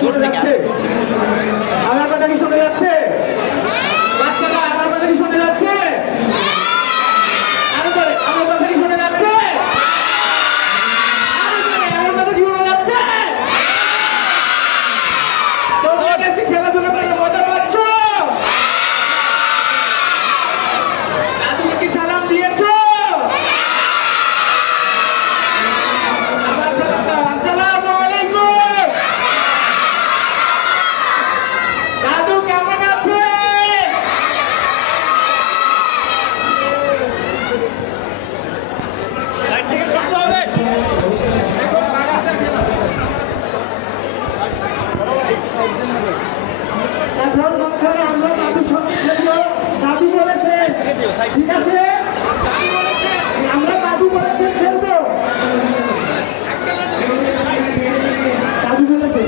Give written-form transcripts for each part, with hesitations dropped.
শুনে যাচ্ছে? আমার কথা কি শুনে যাচ্ছে? বাচ্চারা আমার কথা কি শুনে যাচ্ছে? আরো করে আমার কথা কি শুনে যাচ্ছে? আরো করে আমার কথা কি শুনে যাচ্ছে? তোমরা কাছে খেলাধুলা করে মজা পাচ্ছ? দাদুকে কি সালাম দিয়েছো? আমার সালাম দাও। আসসালামু আলাইকুম। দাদু কেমন আছে? এখন বছরে আমরা দাদুর সঙ্গে খেলবো। দাদু বলেছে, ঠিক আছে? আমরা দাদু বলেছে খেলবো। দাদু বলেছে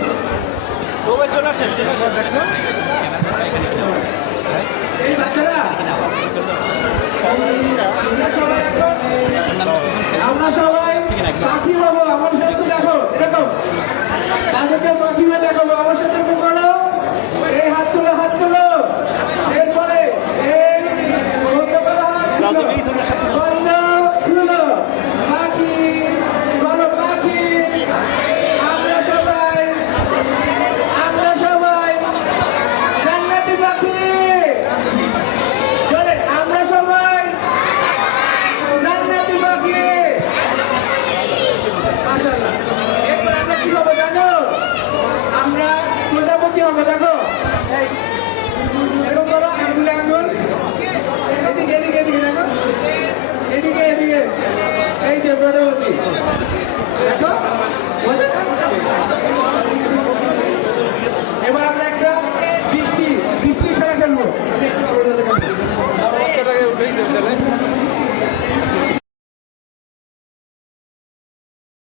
এই বাচ্চারা আমরা সবাই পাখি হবো। আমার সাথে দেখো এরকম তাদেরকে পাখি হয়ে দেখাবো। আমার সাথে করো, এই হাত তুলো, হাত তুলো। এরপরে এই বন্ধ করো, হাত তুলো, বন্ধ তুলো। পাখি বলো, পাখি। আমরা সবাই জান্নাতি পাখি। চলে, আমরা সবাই জান্নাতি পাখি। মাশাআল্লাহ। এরপর আমরা কি হবো জানো? আমরা প্রজাপতি হবো। দেখো এই এরকম করো, আঙ্গুলে আঙ্গুল, এদিকে এদিকে এদিকে, দেখো এদিকে এদিকে, এই যে প্রজাপতি। দেখো